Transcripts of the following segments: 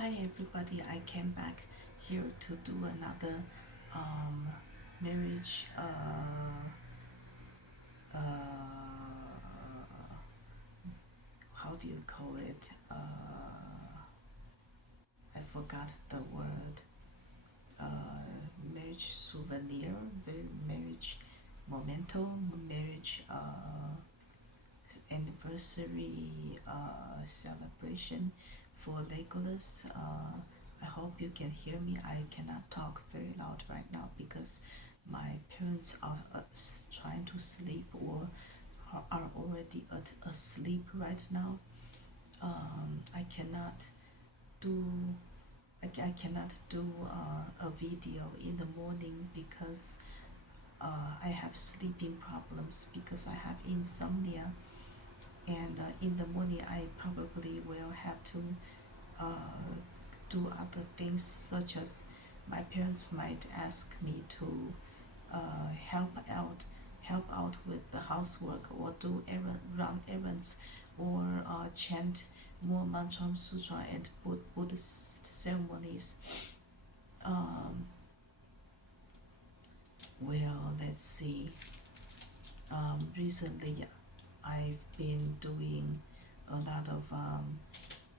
Hi everybody, I came back here to do another um, marriage how do you call it? I forgot the word. Marriage souvenir, marriage memento, marriage anniversary celebration for Legolas. I hope you can hear me. I cannot talk very loud right now because my parents are trying to sleep or are already asleep right now. I cannot do I cannot do a video in the morning because I have sleeping problems because I have insomnia, and in the morning I probably will have to uh, do other things, such as my parents might ask me to uh, help out help out with the housework, or run errands, or chant more mantra sutra and Buddhist ceremonies. um, well, let's see. Recently I've been doing a lot of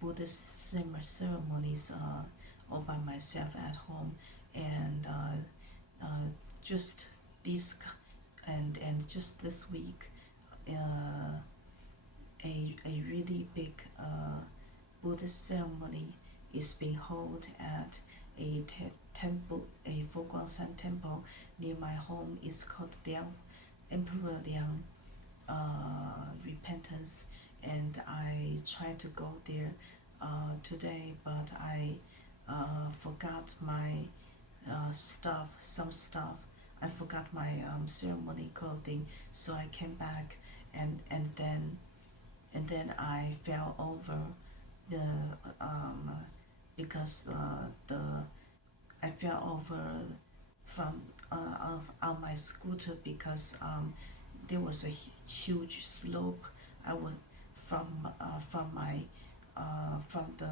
Buddhist ceremonies all by myself at home, and just this and just this week, uh, a really big Buddhist ceremony is being held at a temple, a Foguangshan temple near my home. It's called Liang Emperor Liang Repentance, and I tried to go there today, but I forgot my some stuff. I forgot my ceremony clothing, so I came back, and then I fell over the um, because the I fell over from on my scooter because there was a huge slope. I was from my from the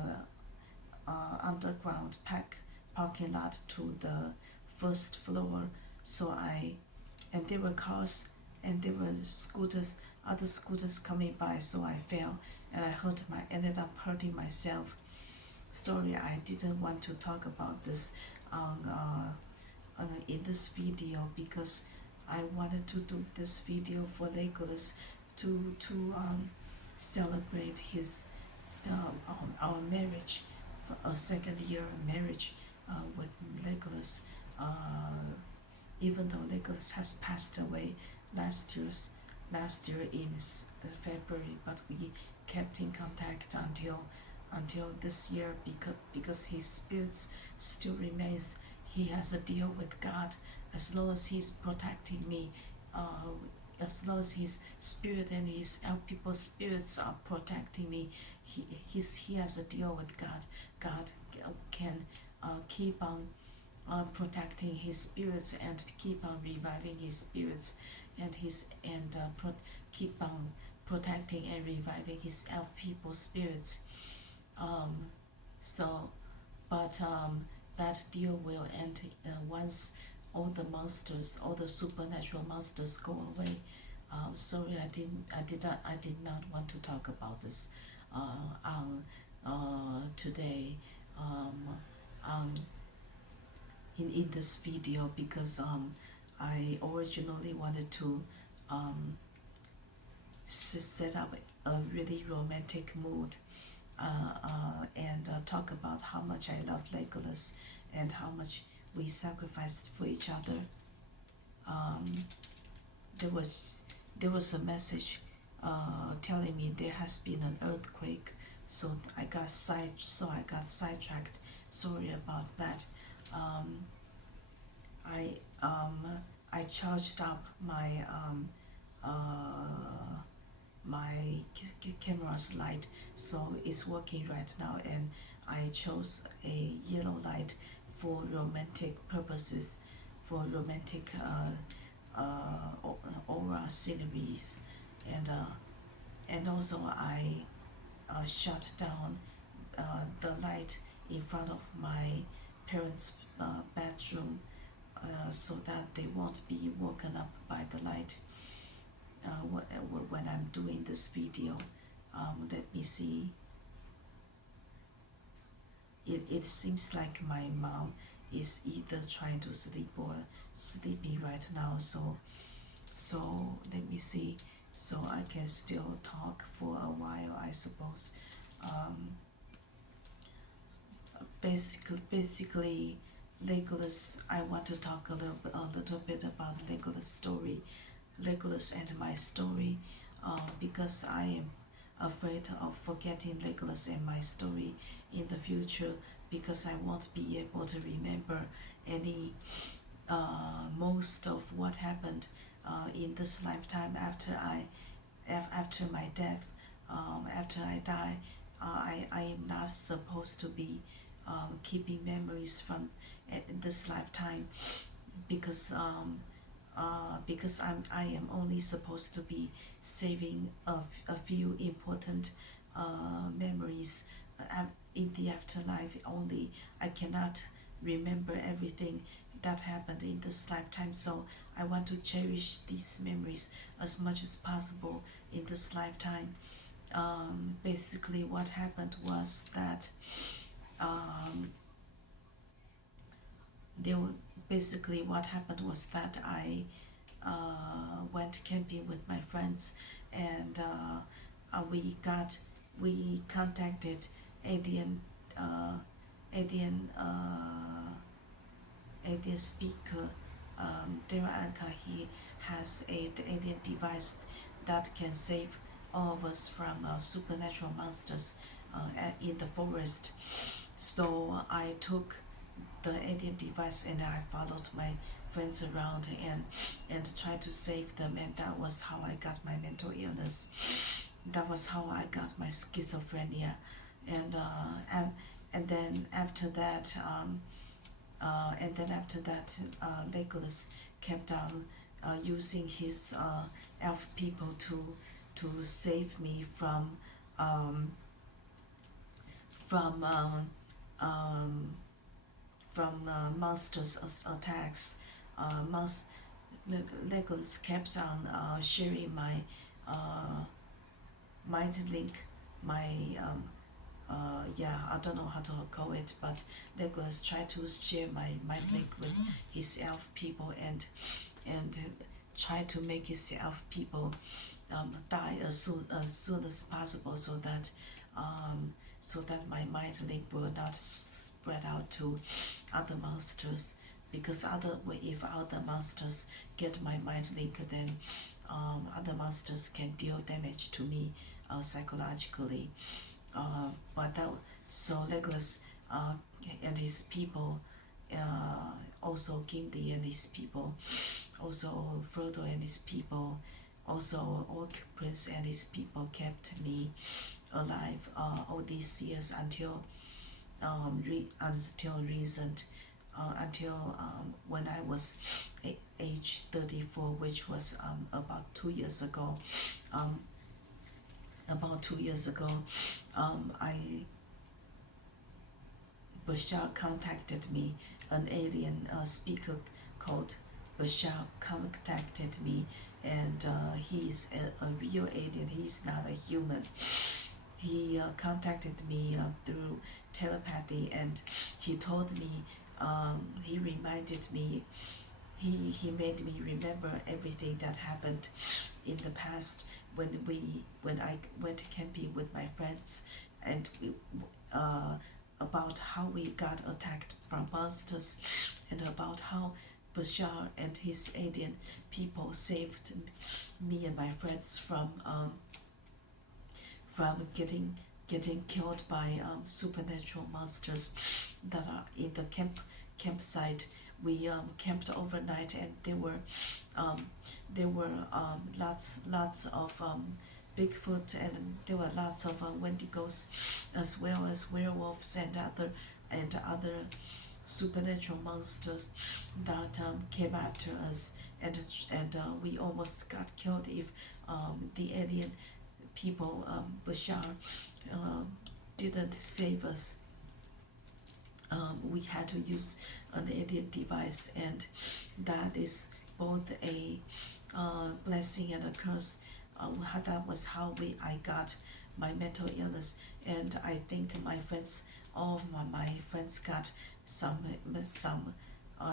underground parking lot to the first floor. So and there were cars, and there were other scooters coming by. So I fell, and ended up hurting myself. Sorry, I didn't want to talk about this in this video because I wanted to do this video for Legolas to celebrate his our marriage, for a second year marriage with Legolas. Uh, Even though Legolas has passed away last year in February, but we kept in contact until this year, because his spirits still remains. He has a deal with God. As long as he's protecting me, uh, as long as his spirit and his people's spirits are protecting me, he has a deal with God. God can keep on protecting his spirits and keep on reviving his spirits, keep on protecting and reviving his elf people's spirits. Um, so, but that deal will end once all the supernatural monsters go away. Sorry, I did not want to talk about this on today, um, on in this video, because I originally wanted to um, set up a really romantic mood, and talk about how much I love Legolas and how much we sacrificed for each other. Um, there was a message telling me there has been an earthquake, so I got sidetracked. Sorry about that. Um, I um, I charged up uh, my camera's light, so it's working right now, and I chose a yellow light for romantic purposes, for romantic aura sceneries, and also I shut down the light in front of my parents' bedroom, so that they won't be woken up by the light when I'm doing this video. Let me see. It seems like my mom is either trying to sleep or sleeping right now. So let me see. So I can still talk for a while, I suppose. Um, basically, Legolas. I want to talk a little bit about Legolas story, Legolas and my story, because I am afraid of forgetting Legolas and my story in the future, because I won't be able to remember any most of what happened in this lifetime after my death. After I die, I am not supposed to be keeping memories from this lifetime, because I am only supposed to be saving a few important memories in the afterlife only. I cannot remember everything that happened in this lifetime, so I want to cherish these memories as much as possible in this lifetime. Basically, what happened was that um, there were, basically what happened was that I went camping with my friends, and we contacted alien uh, alien alien speaker, Thranduil. He has a alien device that can save all of us from supernatural monsters in the forest. So I took the alien device and I followed my friends around and tried to save them, and that was how I got my mental illness. That was how I got my schizophrenia, and and then after that Legolas kept on using his elf people to save me um, from um, monsters attacks. Monst- Legolas kept on sharing my uh, mind link, my yeah, I don't know how to call it, but Legolas tried to share my link with his elf people, and try to make his elf people die as soon as possible, so that my mind link will not spread out to other monsters, because if other monsters get my mind link, then other monsters can deal damage to me psychologically. But that so Legolas and his people, also Gimli and his people, also Frodo and his people, also Orc Prince and his people kept me alive all these years until recent, until when I was age 34, which was about 2 years ago. Um, about 2 years ago, I Bashar contacted me. An alien speaker called Bashar contacted me, and he's a real alien. He's not a human. He contacted me through telepathy, and he told me, he reminded me, he made me remember everything that happened in the past when I went camping with my friends, and uh, about how we got attacked from monsters, and about how Bashar and his alien people saved me and my friends from getting killed by supernatural monsters that are in the campsite. We camped overnight, and there were lots of Bigfoot, and there were lots of Wendigos, as well as werewolves and other supernatural monsters that came after us, and we almost got killed if the alien people, Bashar, uh, didn't save us. we had to use an alien device, and that is both a blessing and a curse. That was how I got my mental illness, and I think my friends, all of my friends got some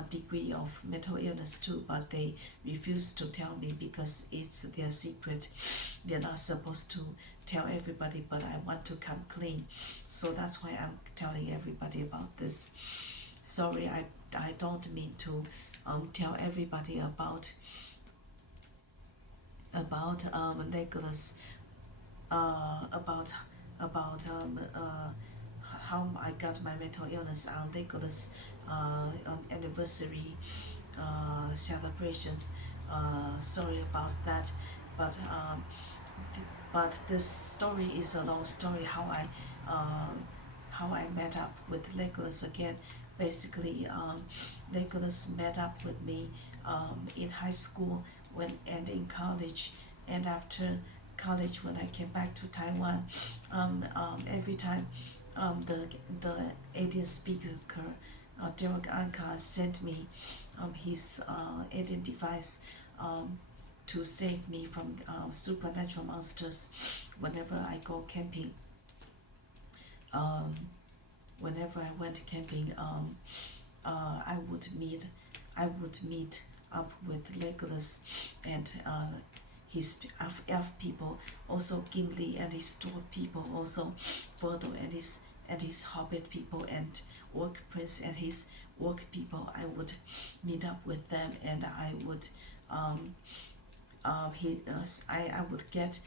degree of mental illness too, but they refuse to tell me because it's their secret. They're not supposed to tell everybody, but I want to come clean, so that's why I'm telling everybody about this. Sorry, I don't mean to tell everybody about Legolas, about how I got my mental illness on Legolas on anniversary celebrations. Sorry about that, but but this story is a long story. How I met up with Legolas again. Basically, Legolas met up with me in high school and in college, and after college when I came back to Taiwan. Every time the alien speaker Derek Anka sent me his alien device to save me from supernatural monsters. Whenever I go camping, um, whenever I went camping, I would meet up with Legolas and his elf people, also Gimli and his dwarf people, also Frodo and his hobbit people, and orc prince and his orc people. I would meet up with them, and I would I would get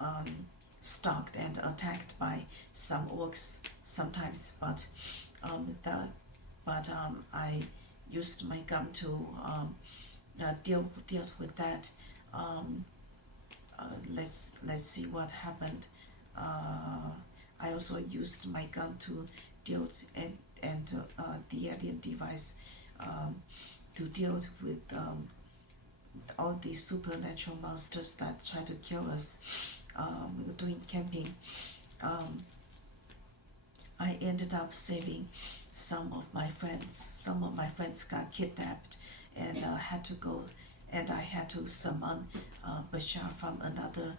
um, stalked and attacked by some orcs sometimes, but I used my gun to deal with that. Um, let's see what happened. I also used my gun to deal the alien device um, to deal with all these supernatural monsters that try to kill us doing camping. Um, I ended up saving some of my friends. Some of my friends got kidnapped and had to go, and I had to summon Bashar from another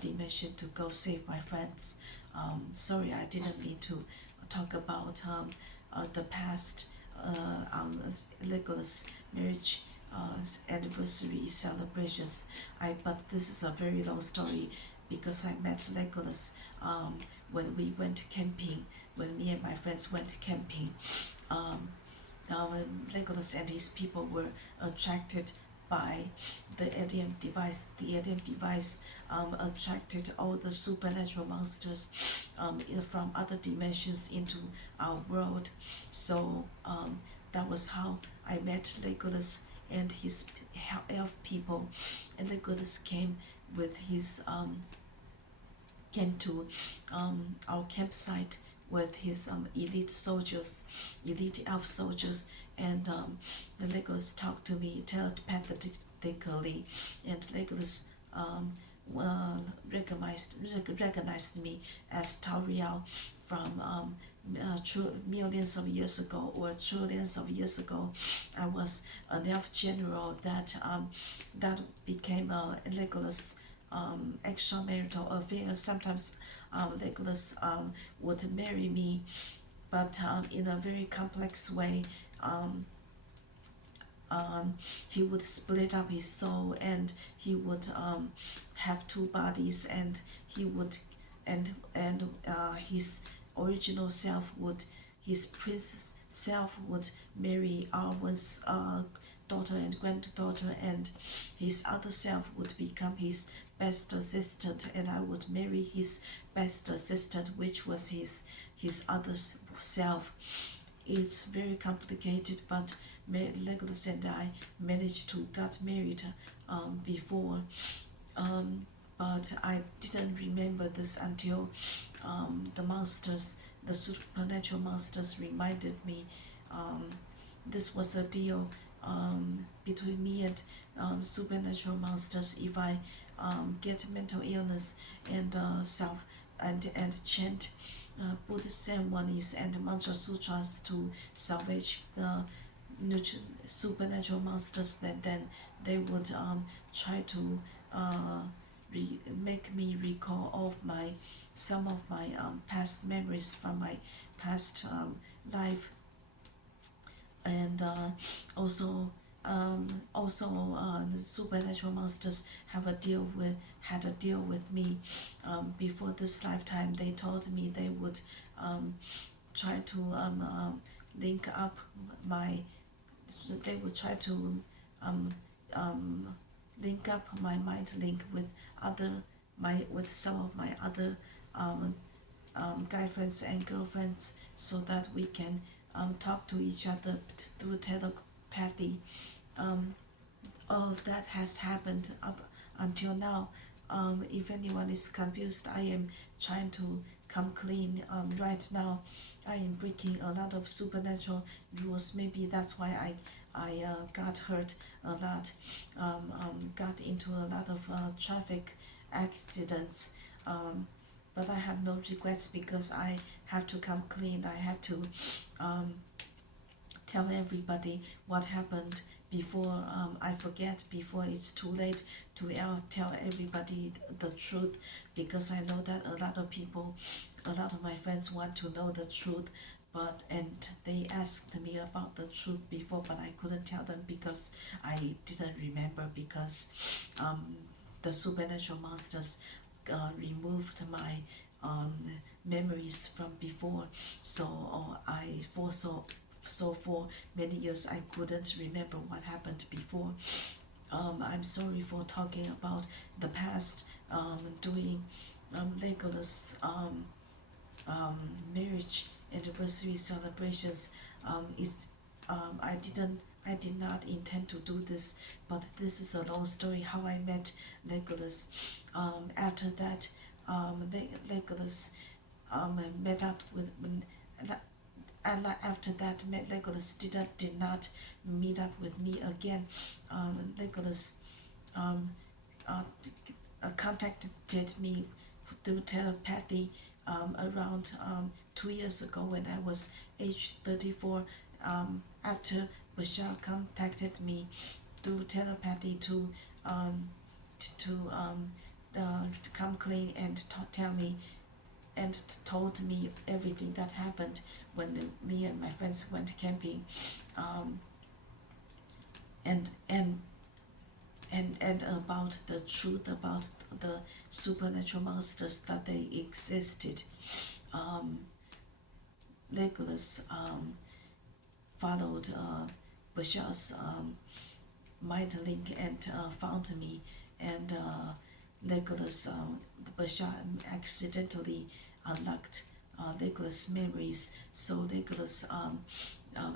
dimension to go save my friends. Sorry, I didn't mean to talk about the past Legolas marriage anniversary celebrations. But this is a very long story because I met Legolas when we went camping. When me and my friends went camping, um, Legolas and his people were attracted by the alien device. The alien device attracted all the supernatural monsters from other dimensions into our world. So that was how I met Legolas and his elf people. And Legolas came to our campsite with his elite elf soldiers, and the Legolas talked to me telepathically, and Legolas recognized me as Tauriel from millions of years ago or trillions of years ago. I was an elf general that became Legolas extramarital affair. Sometimes Legolas would marry me, but in a very complex way. Um, he would split up his soul, and he would have two bodies, and he would his original self would his princess self would marry Arwen's daughter and granddaughter, and his other self would become his best assistant, and I would marry his best assistant, which was his other self. It's very complicated, but Legolas and I managed to get married before, but I didn't remember this until the supernatural monsters reminded me. This was a deal between me and supernatural monsters. If I get mental illness and chant Buddhist ceremonies and mantra sutras to salvage the supernatural monsters, then they would try to uh, make me recall of my some of my past memories from my past life, and the supernatural monsters had a deal with me before this lifetime. They told me they would try to link up my they would try to um, um, link up my mind link with other my with some of my other um, guy friends and girlfriends, so that we can talk to each other through telepathy. Um, all of that has happened up until now. If anyone is confused, I am trying to come clean. Right now, I am breaking a lot of supernatural rules. Maybe that's why I got hurt a lot, got into a lot of traffic accidents. But I have no regrets because I have to come clean. I have to um, tell everybody what happened before I forget, before it's too late to tell everybody the truth, because I know that a lot of people, a lot of my friends want to know the truth, and they asked me about the truth before, but I couldn't tell them because I didn't remember, because the supernatural monsters removed my um, memories from before, so for many years I couldn't remember what happened before. I'm sorry for talking about the past, doing Legolas marriage anniversary celebrations. Is I did not intend to do this, but this is a long story how I met Legolas. After that, Legolas met up with and after that, Legolas did not meet up with me again. Legolas um, contacted me through telepathy around 2 years ago when I was age 34. After Bashar contacted me through telepathy um, to to come clean and tell me and told me everything that happened when me and my friends went camping, um, and and and about the truth about the supernatural monsters, that they existed. Um, Legolas followed Bashar's mind link and found me, and Legolas, Bashar accidentally unlocked Legolas' memories, so Legolas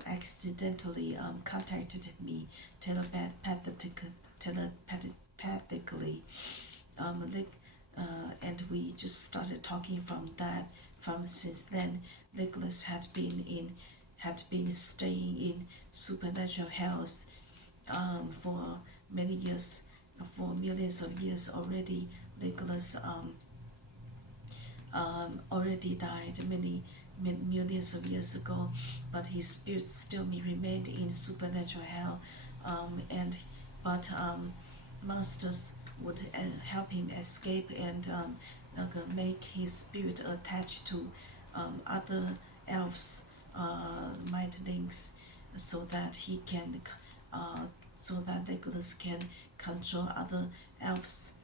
accidentally contacted me telepathically, like, and we just started talking from that. From since then, Legolas had been staying in supernatural health for many years, for millions of years already. Legolas already died millions of years ago, but his spirit still remained in supernatural hell, and but monsters would help him escape and make his spirit attached to other elves' mind links, so that he can so that Legolas can control other elves,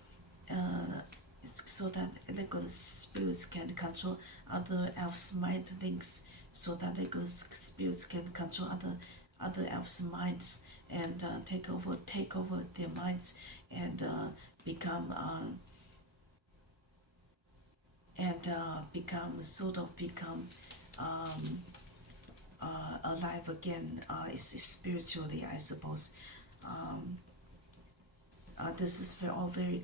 uh, so that Legolas spirits can control other elves' mind links, so that Legolas spirits can control other elves' minds and take over their minds and become sort of become um, alive again, is spiritually, I suppose. Um, this is all very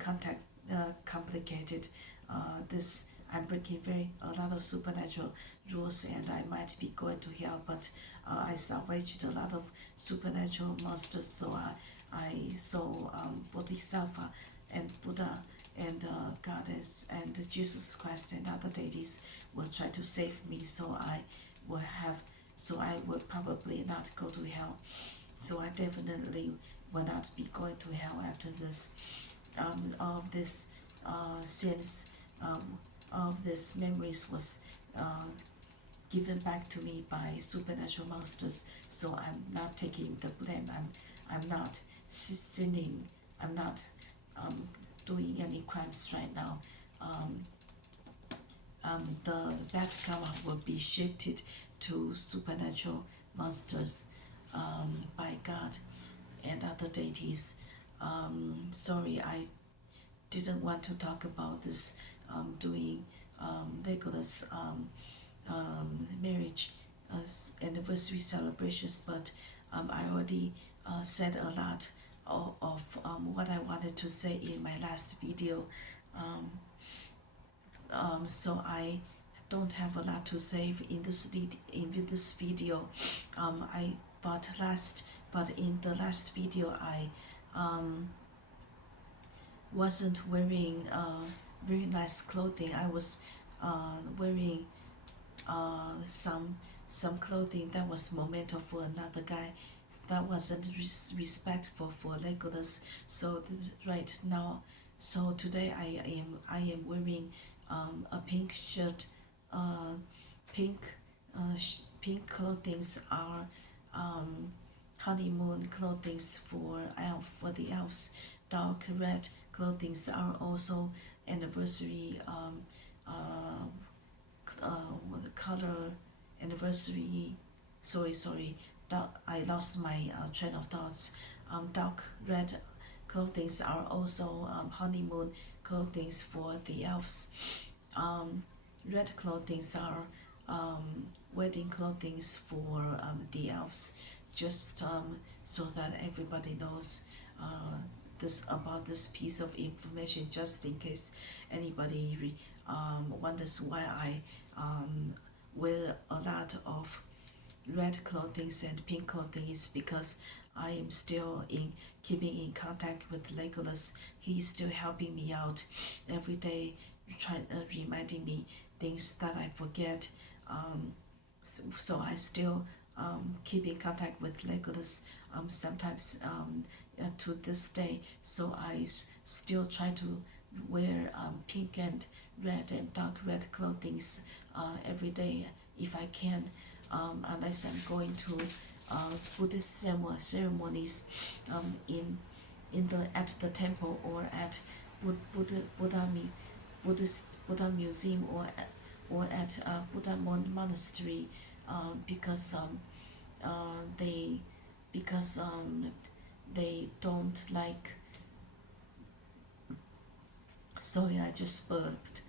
complicated. This I'm breaking a lot of supernatural rules, and I might be going to hell, but I salvaged a lot of supernatural monsters. So I saw Bodhisattva and Buddha and Goddess and Jesus Christ and other deities will try to save me, so I will probably not go to hell. So I definitely will not be going to hell after this. All of this sins, all of this memories was uh, given back to me by supernatural monsters. So I'm not taking the blame. I'm not sinning. I'm not um, doing any crimes right now. Um, the bad karma will be shifted to supernatural monsters by God and other deities. Sorry, I didn't want to talk about this doing Legolas marriage anniversary celebrations, but I already said a lot of what I wanted to say in my last video. Um, so I don't have a lot to say in this video. I but in the last video I um, wasn't wearing very nice clothing. I was wearing some clothing that was memento for another guy. That wasn't respectful for Legolas. So right now, so today I am wearing a pink shirt. Pink pink clothings are honeymoon clothings for the elves. Dark red clothings are also anniversary what the color anniversary. Sorry. I lost my train of thoughts. Dark red clothings are also honeymoon clothings for the elves. Red clothings are wedding clothings for the elves. Just so that everybody knows this about this piece of information, just in case anybody wonders why I wear a lot of red clothing and pink clothing. Is because I am still keeping in contact with Legolas. He's still helping me out every day, reminding me things that I forget. So I still keep in contact with Legolas sometimes to this day. So I still try to wear pink and red and dark red clothing every day if I can, unless I'm going to Buddhist ceremonies in the at the temple or at Buddha museum or at Buddha monastery, because they because they don't like. Sorry, I just burped.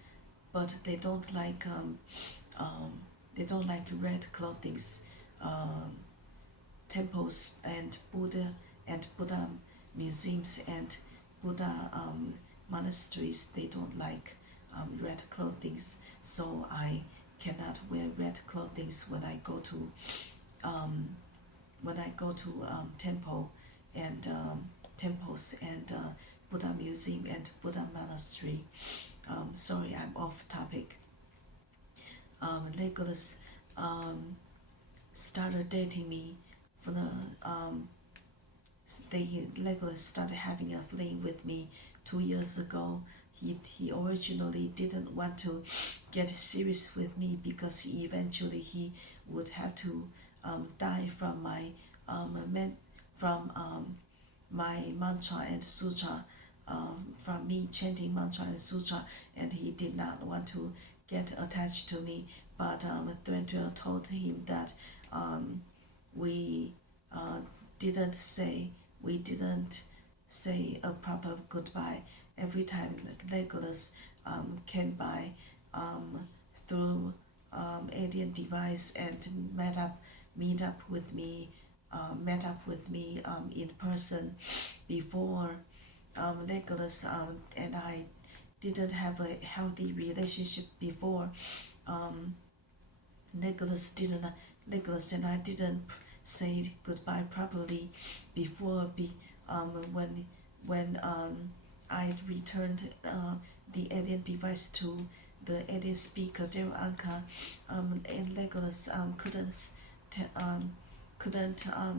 But they don't like red clothings. Um, Temples and Buddha museums and Buddha monasteries, they don't like red clothings. So I cannot wear red clothings when I go to and temples and Buddha museum and Buddha monastery. Sorry, I'm off topic. Legolas started dating me for the Legolas started having a fling with me 2 years ago. He originally didn't want to get serious with me because he would have to die from my mantra and sutra, from me chanting mantra and sutra, and he did not want to get attached to me. But Thranduil told him that we uh, didn't say we didn't say a proper goodbye. Every time Legolas came by through alien device and meet up with me, in person. Before Legolas and I didn't have a healthy relationship before. Um, Legolas and I didn't say goodbye properly before. When I returned the alien device to the alien speaker Daryl Anka, and Legolas t- um, couldn't uh,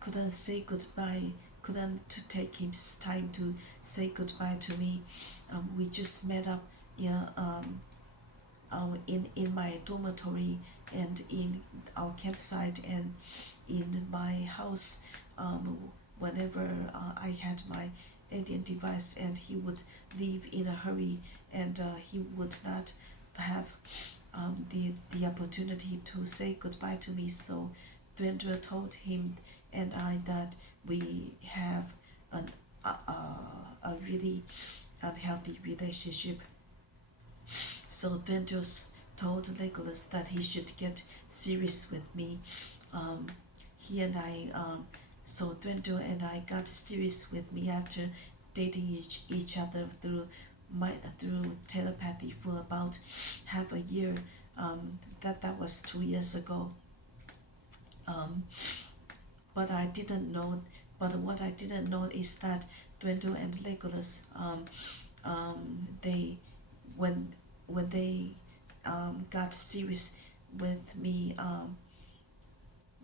couldn't say goodbye, couldn't to take his time to say goodbye to me. We just met up, yeah, in my dormitory and in our campsite and in my house, whenever I had my alien device, and he would leave in a hurry, and he would not have the opportunity to say goodbye to me. So Thranduil told him and I that we have an, a really unhealthy relationship. So Thranduil told Legolas that he should get serious with me. Um, he and I, so Thranduil and I got serious with me after dating each other through telepathy for about half a year. That was 2 years ago. Um, but I didn't know. But what I didn't know is that Thranduil and Legolas, they when they got serious with me,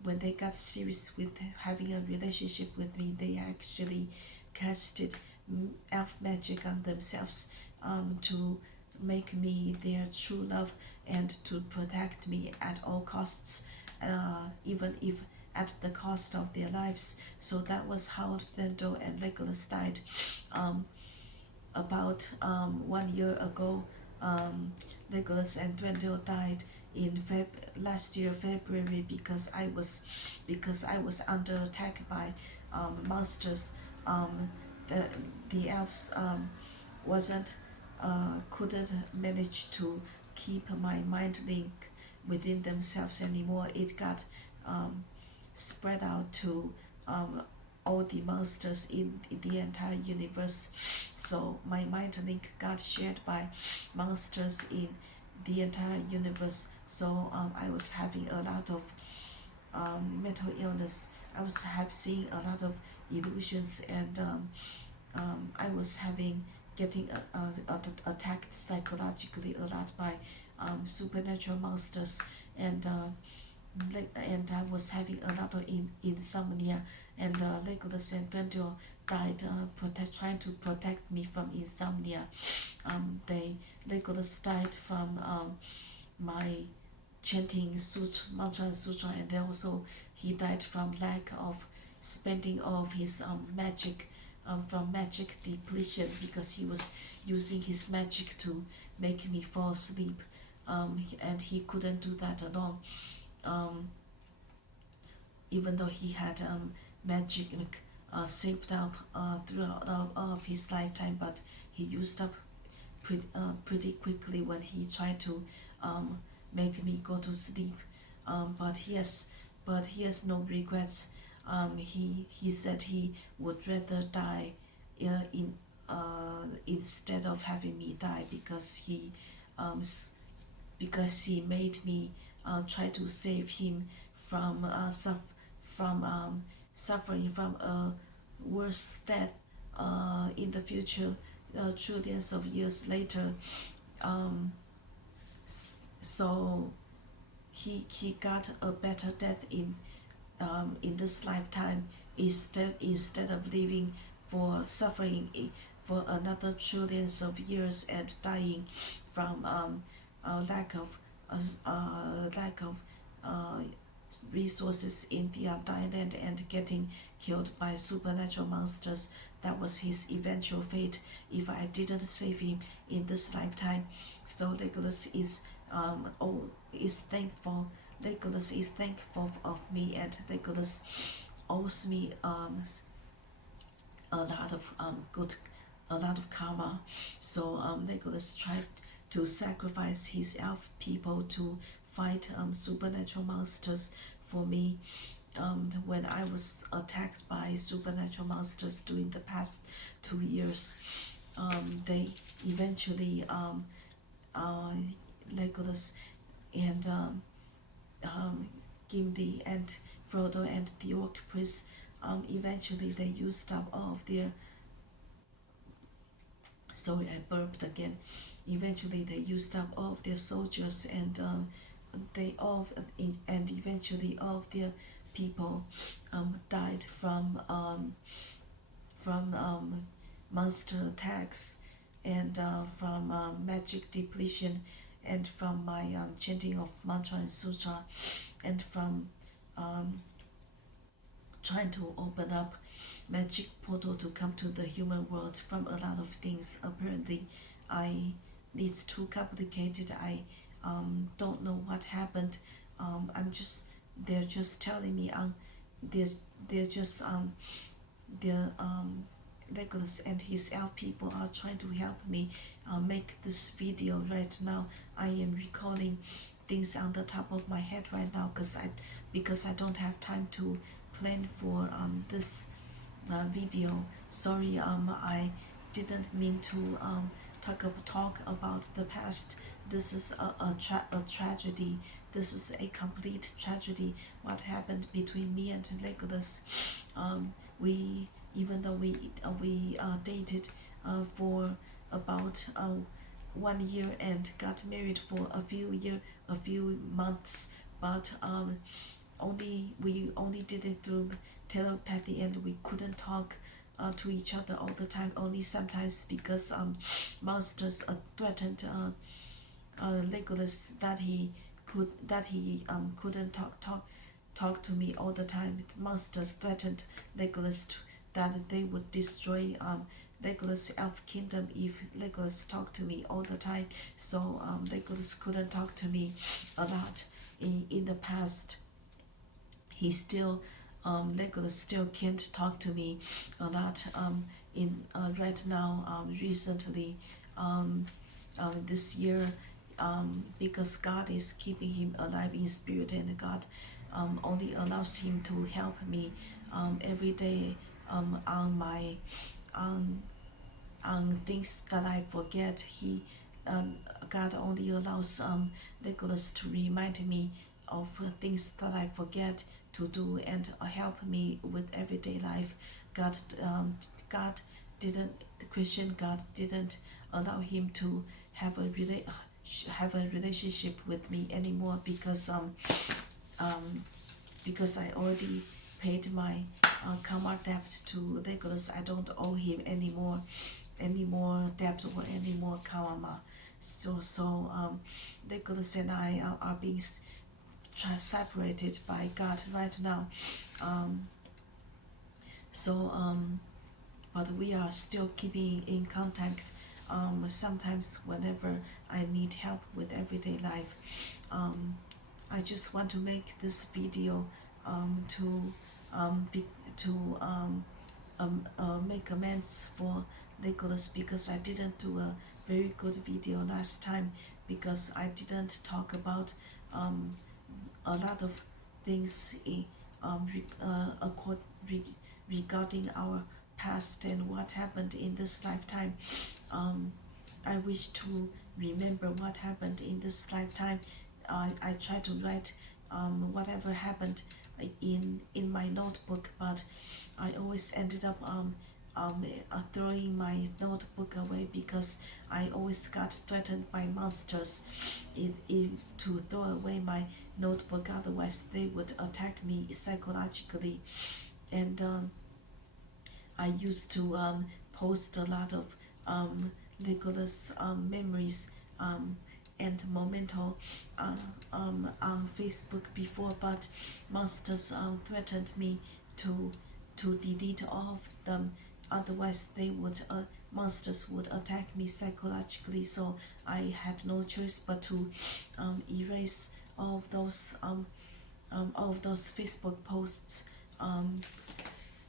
when they got serious with having a relationship with me, they actually casted elf magic on themselves, to make me their true love and to protect me at all costs, even if at the cost of their lives. So that was how Thendo and Legolas died. Um, about 1 year ago, um, Legolas and Thranduil died in last year February because I was under attack by monsters. Um, the the elves wasn't couldn't manage to keep my mind link within themselves anymore. It got um, spread out to um, all the monsters in the entire universe. So my mind link got shared by monsters in the entire universe. So I was having a lot of mental illness. I was seeing a lot of illusions, and I was getting attacked psychologically a lot by supernatural monsters, and I was having a lot of insomnia, and Legolas and Thranduil died trying to protect me from insomnia. They Legolas died from my chanting mantra and sutra, and also he died from lack of spending all of his magic, from magic depletion, because he was using his magic to make me fall asleep, and he couldn't do that alone. Um, Even though he had magic saved up throughout all of his lifetime, but he used up pretty quickly when he tried to um, make me go to sleep. But he has no regrets. He said he would rather die in instead of having me die, um, because he made me try to save him from from suffering from a worse death in the future, trillions of years later. Um, so he got a better death in this lifetime, instead of living for suffering for another trillions of years and dying from lack of lack of uh, resources in the Undying Land and getting killed by supernatural monsters. That was his eventual fate if I didn't save him in this lifetime. So Legolas is thankful. Legolas is thankful of me, and Legolas owes me a lot of a lot of karma. So Legolas tried to sacrifice his elf people to fight supernatural monsters for me, when I was attacked by supernatural monsters during the past 2 years. They eventually uh, Legolas and Gimli and Frodo and the Orc Prince, eventually they used up all of their Sorry, I burped again. Eventually, they used up all of their soldiers, and and eventually all of their people died from monster attacks, and from magic depletion, and from my chanting of mantra and sutra, and from um, trying to open up magic portal to come to the human world. From a lot of things, apparently I it's too complicated. I don't know what happened. I'm just they're just telling me they're they're just they're Legolas and his elf people are trying to help me make this video right now. I am recalling things on the top of my head right now because I don't have time to plan for this video. Sorry, I didn't mean to talk about the past. This is a tragedy. This is a complete tragedy. What happened between me and Legolas? We even though we dated for about 1 year and got married for a few months, but we only did it through telepathy, and we couldn't talk to each other all the time. Only sometimes, because monsters threatened Legolas that he couldn't talk to me all the time. Monsters threatened Legolas that they would destroy Legolas' elf kingdom if Legolas talked to me all the time. So Legolas couldn't talk to me a lot in the past. He still Legolas still can't talk to me a lot in right now. Recently, this year, because God is keeping him alive in spirit, and God only allows him to help me every day on my on things that I forget. God only allows Legolas to remind me of things that I forget to do, and help me with everyday life. God, God didn't. The Christian God didn't allow him to have have a relationship with me anymore, um, because I already paid my karma debt to Legolas. I don't owe him any more debt or any more karma. So Legolas and I are being separated by God right now. Um, so but we are still keeping in contact. Sometimes whenever I need help with everyday life, I just want to make this video to be to make amends for Legolas, because I didn't do a very good video last time, because I didn't talk about a lot of things regarding our past and what happened in this lifetime. I wish to remember what happened in this lifetime. I try to write whatever happened in my notebook, but I always ended up throwing my notebook away, because I always got threatened by monsters to throw away my notebook, otherwise they would attack me psychologically. And I used to post a lot of Legolas memories and memento on Facebook before, but monsters threatened me to delete all of them. Otherwise, monsters would attack me psychologically. So I had no choice but to erase all of those Facebook posts.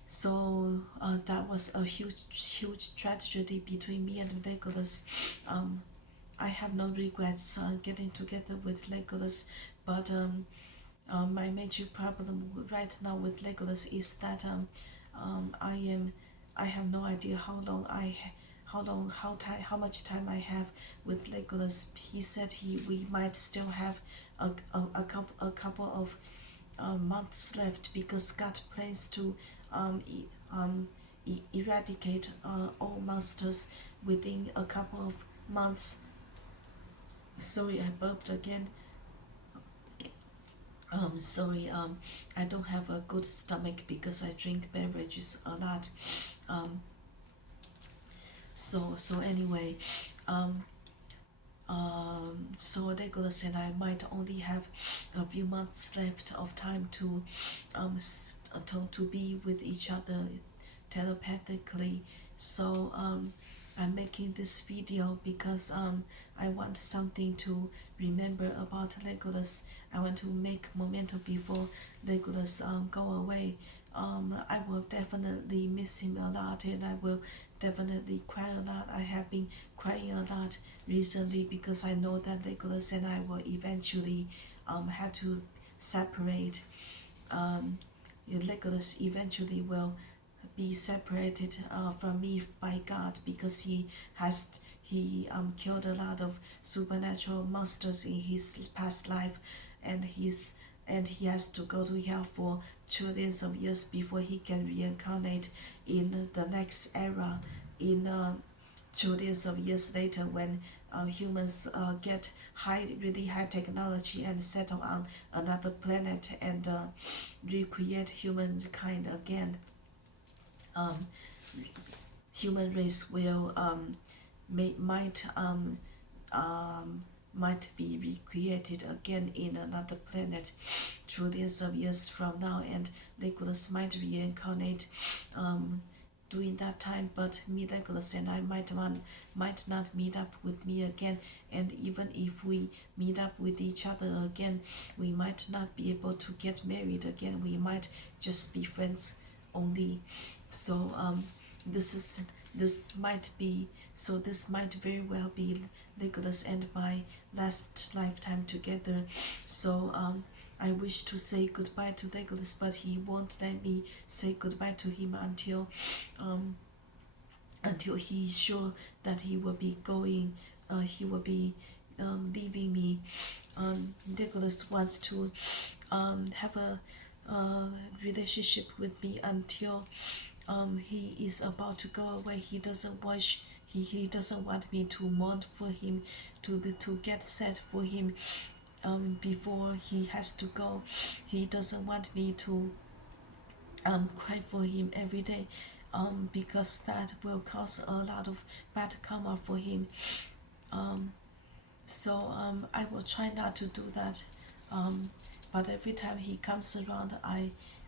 So that was a huge tragedy between me and Legolas. I have no regrets getting together with Legolas, but my major problem right now with Legolas is that I have no idea how much time I have with Legolas. He said we might still have a couple of months left, because God plans to eradicate all monsters within a couple of months. Sorry, I burped again. Sorry, I don't have a good stomach because I drink beverages a lot. Um, so anyway, um, so Legolas and I might only have a few months left of time to be with each other telepathically. So I'm making this video because I want something to remember about Legolas. I want to make memento before Legolas go away. I will definitely miss him a lot, and I will definitely cry a lot. I have been crying a lot recently because I know that Legolas and I will eventually have to separate. Um, Legolas eventually will be separated from me by God because he killed a lot of supernatural monsters in his past life, and he has to go to hell for trillions of years before he can reincarnate in the next era, in trillions of years later when humans get really high technology and settle on another planet and recreate humankind again. um, Human race will may, might be recreated again in another planet trillions of years from now, and Legolas might reincarnate during that time, but me, Legolas, and I might not meet up with me again, and even if we meet up with each other again, we might not be able to get married again. We might just be friends only. So this is this might very well be Legolas and my last lifetime together. So I wish to say goodbye to Legolas, but he won't let me say goodbye to him um, until he's sure that he will be going. He will be leaving me. Legolas wants to have a relationship with me until he is about to go away. He doesn't want me to mourn for him, to get sad for him before he has to go. He doesn't want me to cry for him every day because that will cause a lot of bad karma for him. Um, I will try not to do that. But every time he comes around,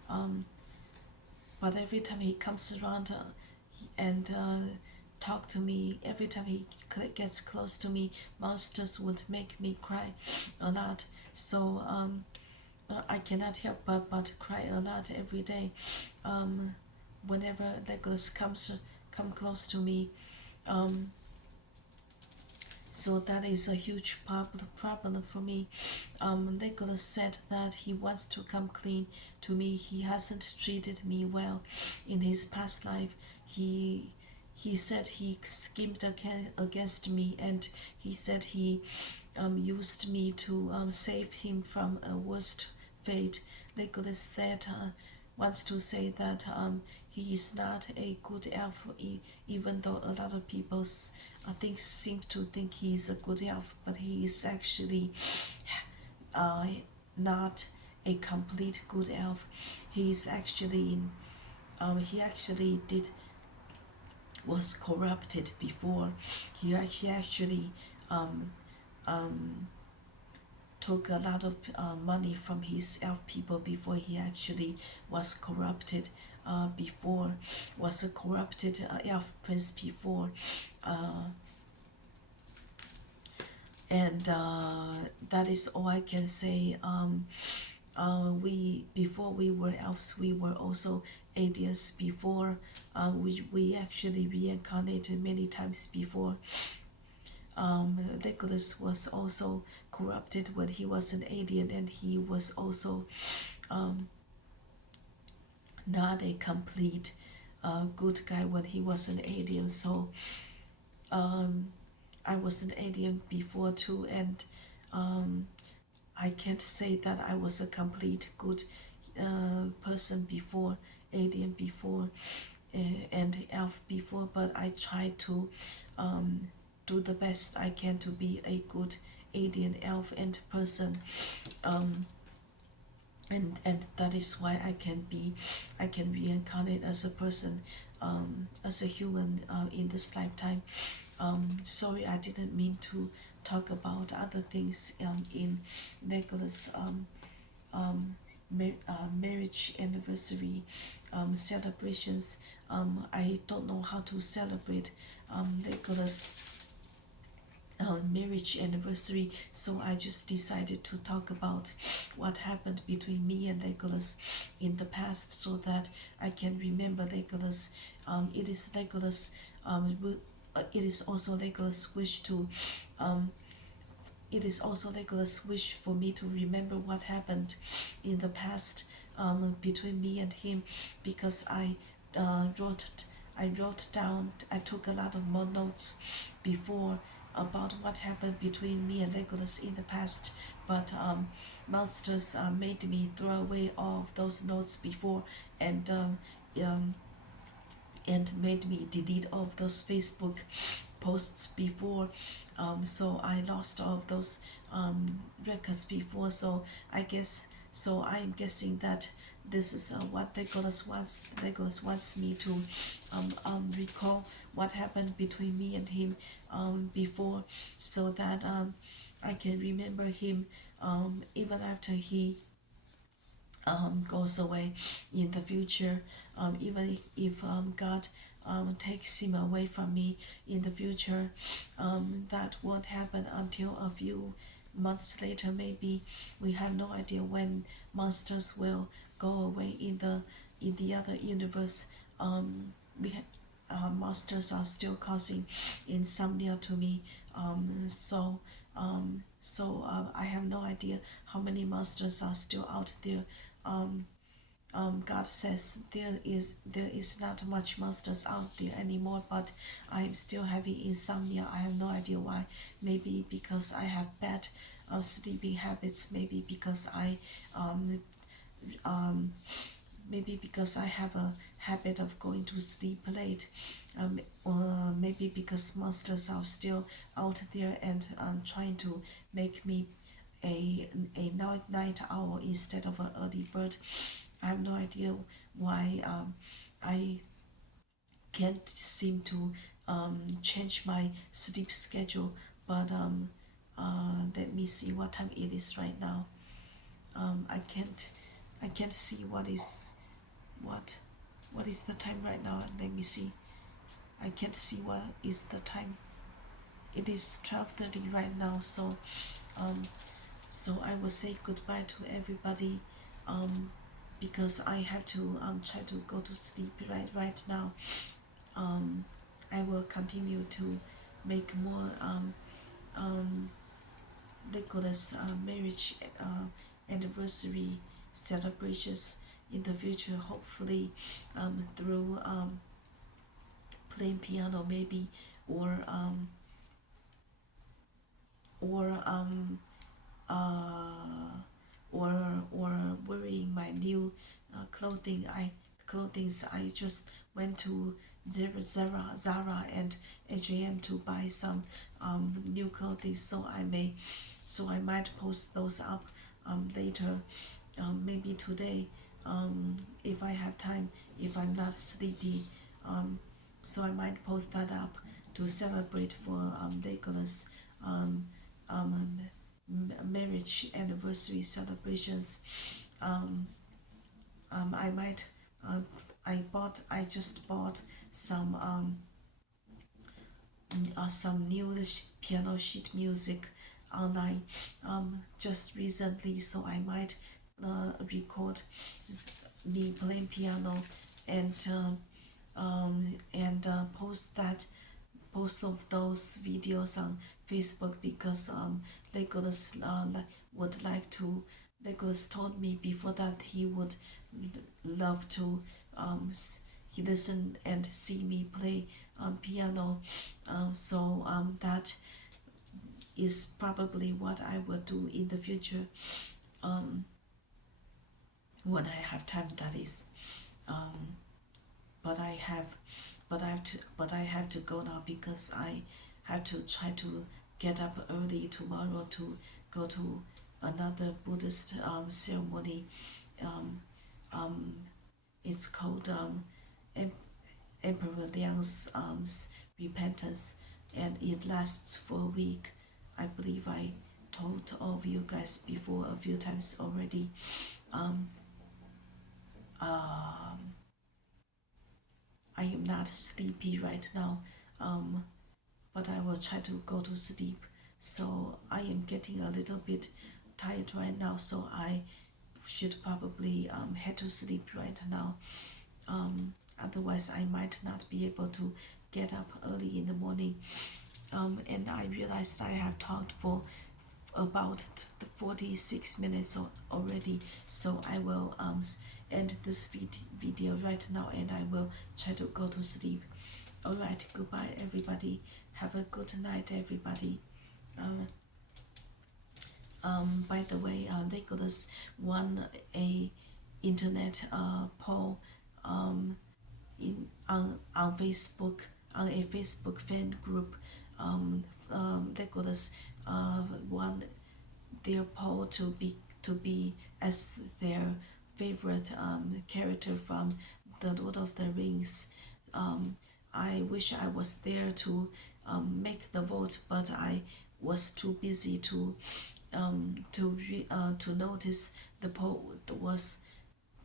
um, every time he comes around and talk to me, every time he gets close to me, monsters would make me cry a lot. So I cannot help but cry a lot every day. Whenever Legolas come close to me. Um, so that is a huge problem for me. Legolas said that he wants to come clean to me. He hasn't treated me well in his past life. He said he schemed against me, and he said he used me to save him from a worst fate. Legolas said wants to say that he is not a good elf, even though a lot of people seem to think he's a good elf, but he is actually uh, not a complete good elf. He's actually he actually did was corrupted before. He actually um, um, took a lot of money from his elf people before he actually was corrupted. Before was a corrupted elf prince before, and that is all I can say. We before we were elves, we were also aliens before. We actually reincarnated many times before. Legolas was also corrupted when he was an alien, and he was also um, not a complete good guy when he was an alien. So I was an alien before too, and I can't say that I was a complete good person before, alien before. and elf before, but I try to do the best I can to be a good alien elf and person. Um, and that is why I can reincarnate as a person, as a human, in this lifetime. Sorry, I didn't mean to talk about other things in Legolas marriage anniversary celebrations. I don't know how to celebrate Legolas marriage anniversary, so I just decided to talk about what happened between me and Legolas in the past, so that I can remember Legolas. It is Legolas. It is also Legolas' wish to. Um, it is also Legolas' wish for me to remember what happened in the past between me and him, because uh, wrote I wrote down. I took a lot of more notes before about what happened between me and Legolas in the past, but monsters made me throw away all of those notes before, and um, and made me delete all of those Facebook posts before. So I lost all of those records before. So I guess, so I'm guessing that this is what Legolas wants me to recall what happened between me and him before, so that I can remember him even after he goes away in the future. Even if God takes him away from me in the future, that won't happen until a few months later. Maybe we have no idea when monsters will go away in the other universe. We monsters are still causing insomnia to me. I have no idea how many monsters are still out there. Um, God says there is not much monsters out there anymore, but I'm still having insomnia. I have no idea why. Maybe because I have bad sleeping habits. Um, um, Maybe because I have a habit of going to sleep late, or maybe because monsters are still out there and trying to make me a night owl instead of an early bird. I have no idea why I can't seem to change my sleep schedule. But let me see what time it is right now. I can't see what what is the time right now. Let me see. I can't see what is the time. It is 12:30 right now. Um, so I will say goodbye to everybody, because I have to try to go to sleep right now. Um, I will continue to make more Nicholas marriage anniversary celebrations in the future. Hopefully, through playing piano, maybe, or or um, uh, or wearing my new clothings. I just went to Zara and H&M to buy some new clothing. So I might post those up later, maybe today, if I have time, if I'm not sleepy. Um, so I might post that up to celebrate for Legolas um, um, marriage anniversary celebrations. Um, I might. Uh, I just bought some new piano sheet music online just recently, so I might record me playing piano and post of those videos on Facebook, because Legolas would like to. Legolas told me before that he would love to he listen and see me play piano. That is probably what I will do in the future, um, when I have time. That is, um, but I have to go now because I have to try to get up early tomorrow to go to another Buddhist ceremony. Um, um, it's called Emperor Liang's repentance, and it lasts for a week. I believe I told all of you guys before a few times already. Um, um, I am not sleepy right now, but I will try to go to sleep. So I am getting a little bit tired right now, so I should probably head to sleep right now. Otherwise, I might not be able to get up early in the morning. And I realized I have talked for about 46 minutes already, so I will end this video right now and I will try to go to sleep. Alright, goodbye everybody. Have a good night everybody. By the way, Legolas won a internet poll on Facebook, on a Facebook fan group. Legolas won their poll to be as their favorite character from the Lord of the Rings. I wish I was there to make the vote, but I was too busy to notice the poll was.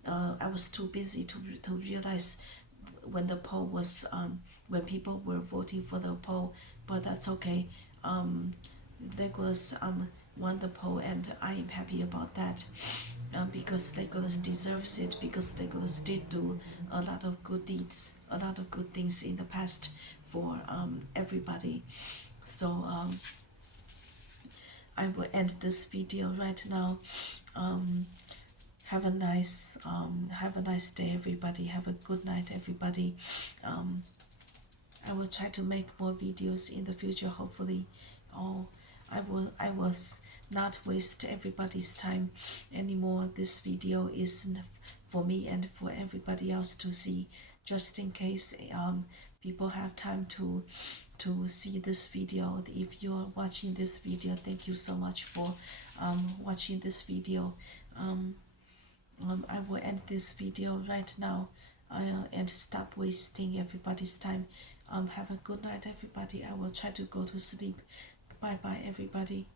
I was too busy to realize when the poll was when people were voting for the poll, but that's okay. Legolas won the poll, and I am happy about that. Because Legolas deserves it, because Legolas did do a lot of good deeds, a lot of good things in the past for everybody. So I will end this video right now. Have a nice day everybody. Have a good night everybody. I will try to make more videos in the future hopefully. Oh, I was not waste everybody's time anymore. This video is for me and for everybody else to see, just in case people have time to see this video. If you're watching this video, thank you so much for watching this video. I will end this video right now and stop wasting everybody's time. Have a good night everybody. I will try to go to sleep. Bye bye everybody.